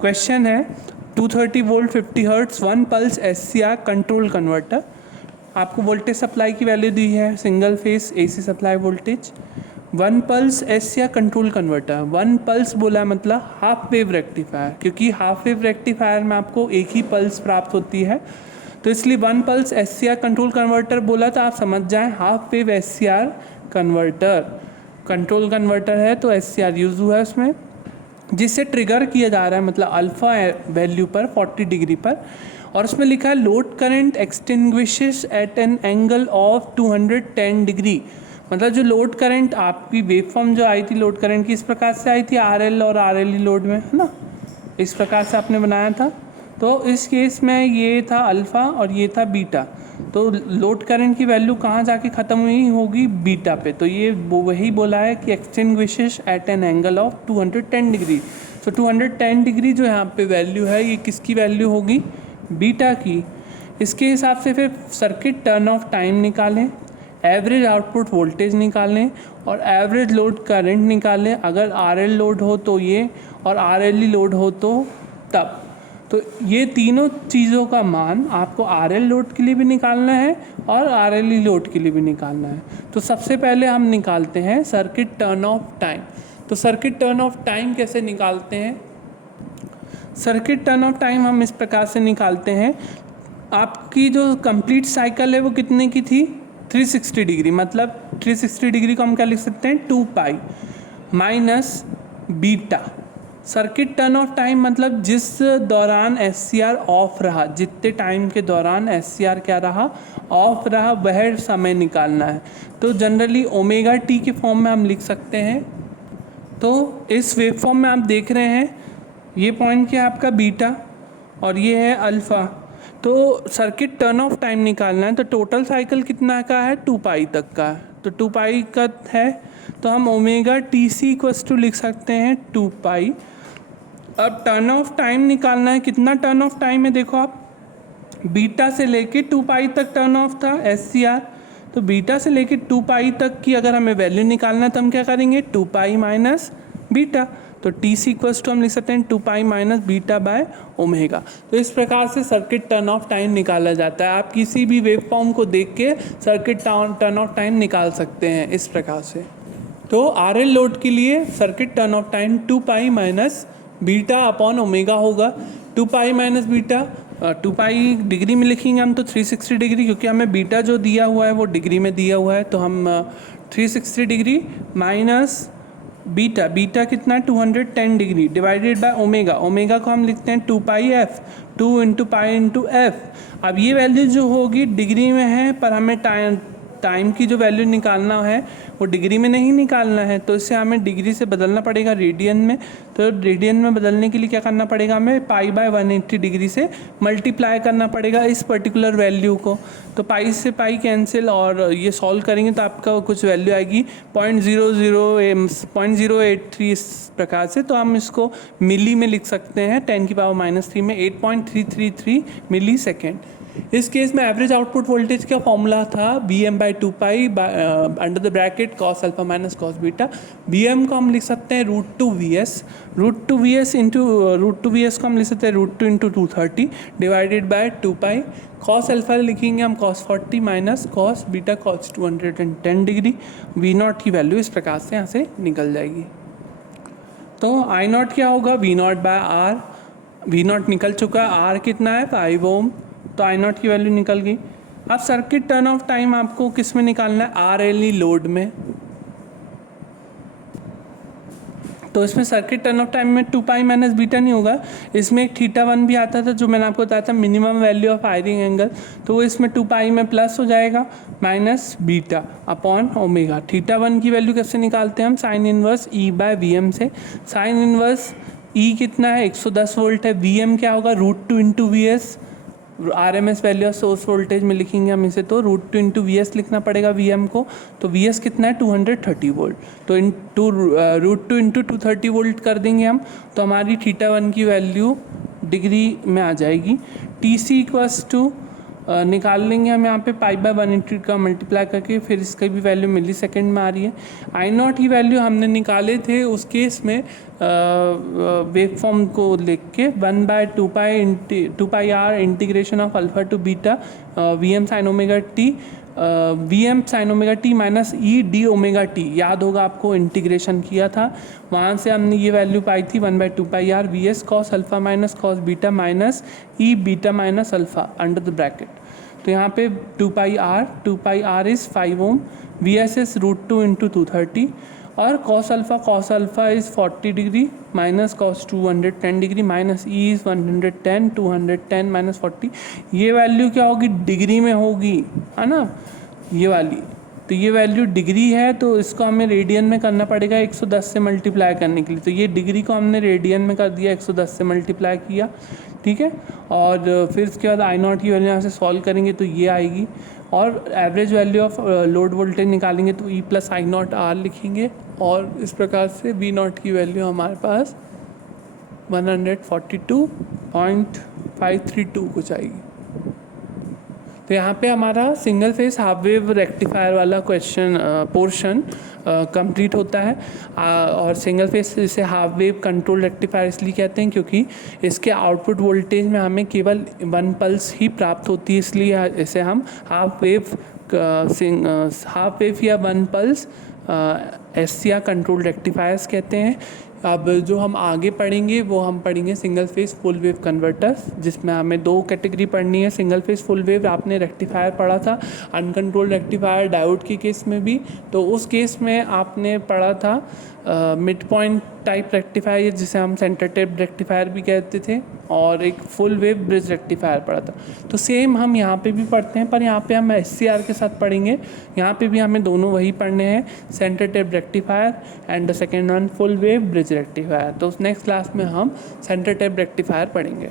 Question है 230 volt 50 hertz 1 pulse SCR control converter. आपको voltage supply की वैल्यू दी है, single phase AC supply voltage. 1 pulse SCR control converter, 1 pulse बोला मतलब हाफ वेव रेक्टिफायर, क्योंकि हाफ वेव रेक्टिफायर में आपको एक ही पल्स प्राप्त होती है, तो इसलिए 1 पल्स SCR कंट्रोल कन्वर्टर बोला तो आप समझ जाएं half wave SCR converter. Control converter है तो SCR यूज़ हुआ है उसमें, जिससे ट्रिगर किया जा रहा है मतलब अल्फ़ा वैल्यू पर 40 डिग्री पर, और उसमें लिखा है load current extinguishes at an angle of 210 degree. मतलब जो लोड करंट आपकी वेवफॉर्म जो आई थी लोड करंट की इस प्रकार से आई थी RL और RLE लोड में, है ना, इस प्रकार से आपने बनाया था। तो इस केस में ये था अल्फ़ा और ये था बीटा, तो लोड करंट की वैल्यू कहाँ जाके ख़त्म हुई होगी, बीटा पे। तो ये वही बोला है कि extinguishes at an angle of 210 degree. तो 210 डिग्री जो यहाँ पे वैल्यू है ये किसकी वैल्यू होगी, बीटा की। इसके हिसाब से फिर सर्किट टर्न ऑफ टाइम निकालें, एवरेज आउटपुट वोल्टेज निकालें और एवरेज लोड करंट निकालें। अगर RL लोड हो तो ये और RLE लोड हो तो तब। तो ये तीनों चीज़ों का मान आपको RL लोड के लिए भी निकालना है और RLE लोड के लिए भी निकालना है। तो सबसे पहले हम निकालते हैं सर्किट टर्न ऑफ टाइम। तो सर्किट टर्न ऑफ टाइम कैसे निकालते हैं, सर्किट टर्न ऑफ टाइम हम इस प्रकार से निकालते हैं। आपकी जो कंप्लीट साइकिल है वो कितने की थी, 360 डिग्री। मतलब 360 डिग्री को हम क्या लिख सकते हैं, 2 pi minus beta. Circuit turn off time मतलब जिस दौरान SCR ऑफ रहा, जितने टाइम के दौरान SCR क्या रहा, ऑफ रहा, वह समय निकालना है। तो जनरली ओमेगा टी के फॉर्म में हम लिख सकते हैं। तो इस वेव फॉर्म में आप देख रहे हैं ये पॉइंट क्या है आपका बीटा और ये है अल्फ़ा। तो सर्किट टर्न ऑफ टाइम निकालना है, तो टोटल साइकिल कितना का है, 2 पाई तक का है, तो 2 पाई का है, तो हम ओमेगा TC इक्वल्स टू लिख सकते हैं 2 पाई। अब टर्न ऑफ टाइम निकालना है, कितना टर्न ऑफ टाइम है, देखो आप बीटा से लेके 2 पाई तक टर्न ऑफ था SCR, तो बीटा से लेके 2 पाई तक की अगर हमें वैल्यू निकालना है तो हम क्या करेंगे, 2 पाई माइनस बीटा। तो TC इक्वल्स टू हम लिख सकते हैं 2 pi minus beta by omega. तो इस प्रकार से सर्किट टर्न ऑफ टाइम निकाला जाता है। आप किसी भी वेव फॉर्म को देख के सर्किट टर्न ऑफ टाइम निकाल सकते हैं इस प्रकार से। तो RL लोड के लिए circuit turn off time 2 pi minus beta upon omega होगा। 2 pi minus beta, 2 pi degree में लिखेंगे हम तो 360 डिग्री, क्योंकि हमें बीटा जो दिया हुआ है वो डिग्री में दिया हुआ है, तो हम 360 डिग्री माइनस बीटा, बीटा कितना है 210 degree divided by omega. Omega को हम लिखते हैं 2 pi f, 2 into pi into f. अब ये वैल्यू जो होगी डिग्री में है, पर हमें टाइम की जो वैल्यू निकालना है वो डिग्री में नहीं निकालना है, तो इससे हमें डिग्री से बदलना पड़ेगा रेडियन में। तो रेडियन में बदलने के लिए क्या करना पड़ेगा, हमें पाई बाय 180 डिग्री से मल्टीप्लाई करना पड़ेगा इस पर्टिकुलर वैल्यू को। तो पाई से पाई कैंसिल और ये सॉल्व करेंगे तो आपका कुछ वैल्यू आएगी 0.083 इस प्रकार से। तो हम इसको मिली में लिख सकते हैं 10 की पावर -3 में 8.333 मिली सेकेंड। इस केस में एवरेज आउटपुट वोल्टेज का फॉर्मूला था Vm/2 pi under the bracket cos alpha minus cos beta. Vm को हम लिख सकते हैं √2Vs, √2Vs इंटू √2Vs को हम लिख सकते हैं √2 into 230 divided by 2 pi. cos alpha लिखेंगे हम cos 40 minus cos beta cos 210 degree. V0 की वैल्यू इस प्रकार से यहाँ से निकल जाएगी। तो I0 क्या होगा, V0/R। V0 निकल चुका, R कितना है 5 ओम, तो I0 की वैल्यू निकल गई। अब सर्किट टर्न ऑफ टाइम आपको किस में निकालना है, RLE लोड में। तो इसमें सर्किट टर्न ऑफ टाइम में 2 पाई माइनस बीटा नहीं होगा, इसमें एक θ1 भी आता था जो मैंने आपको बताया था minimum value of firing angle, तो वो इसमें 2 पाई में प्लस हो जाएगा माइनस बीटा अपॉन ओमेगा। θ1 की वैल्यू कैसे निकालते हैं हम, साइन इनवर्स E/Vm से। साइन इनवर्स E कितना है 110 वोल्ट है, Vm क्या होगा √2 into VS, RMS value of source voltage में लिखेंगे हम इसे, तो √2 इंटू VS लिखना पड़ेगा Vm को। तो VS कितना है 230 वोल्ट, तो √2 इंटू 230 वोल्ट कर देंगे हम, तो हमारी θ1 की वैल्यू डिग्री में आ जाएगी। TC इक्वल्स टू निकाल लेंगे हम यहाँ पे π/180 का मल्टीप्लाई करके, फिर इसकी भी वैल्यू मिली सेकेंड में आ रही है। I0 की वैल्यू हमने निकाले थे उस केस में वेव फॉर्म को लिख के 1/2 पाई integration of alpha two beta Vm sin omega T Vm sin omega T minus E D omega T, याद होगा आपको इंटीग्रेशन किया था, वहाँ से हमने ये वैल्यू पाई थी 1/2 V S cos alpha minus cos beta minus e beta minus alpha under the bracket. तो यहाँ पे 2 pi is 5 ohm, V S is √2 into 230 और cos alpha is 40 degree minus cos 210 degree minus e is 110, 210 minus 40, ये value क्या होगी degree में होगी, है ना, ये वाली। तो ये वैल्यू डिग्री है तो इसको हमें रेडियन में करना पड़ेगा 110 से मल्टीप्लाई करने के लिए। तो ये डिग्री को हमने रेडियन में कर दिया, 110 से मल्टीप्लाई किया, ठीक है। और फिर इसके बाद I0 की वैल्यू यहाँ से सॉल्व करेंगे तो ये आएगी, और average value of load voltage निकालेंगे तो E + I0 R लिखेंगे, और इस प्रकार से V0 की वैल्यू हमारे पास 142.532 कुछ आएगी। तो यहाँ पे हमारा single phase half wave rectifier वाला क्वेश्चन पोर्शन कंप्लीट होता है। और सिंगल फेस इसे हाफ वेव कंट्रोल रेक्टिफायर इसलिए कहते हैं क्योंकि इसके आउटपुट वोल्टेज में हमें केवल 1 पल्स ही प्राप्त होती है, इसलिए इसे हम हाफ वेव या 1 पल्स SCR कंट्रोल रेक्टिफायर्स कहते हैं। अब जो हम आगे पढ़ेंगे वो हम पढ़ेंगे single phase full wave converters, जिसमें हमें 2 कैटेगरी पढ़नी है। सिंगल फेस फुल वेव आपने रेक्टिफायर पढ़ा था अनकंट्रोल रेक्टिफायर डायोड के केस में भी, तो उस केस में आपने पढ़ा था मिड पॉइंट टाइप रेक्टिफायर जिसे हम सेंटर टेप रेक्टिफायर भी कहते थे, और एक फुल वेव ब्रिज रेक्टिफायर पढ़ा था। तो सेम हम यहाँ पे भी पढ़ते हैं, पर यहाँ पे हम SCR के साथ पढ़ेंगे। यहाँ पे भी हमें दोनों वही पढ़ने हैं, centre tap rectifier and the second one full wave bridge rectifier. तो नेक्स्ट क्लास में हम सेंटर टेप रेक्टिफायर पढ़ेंगे।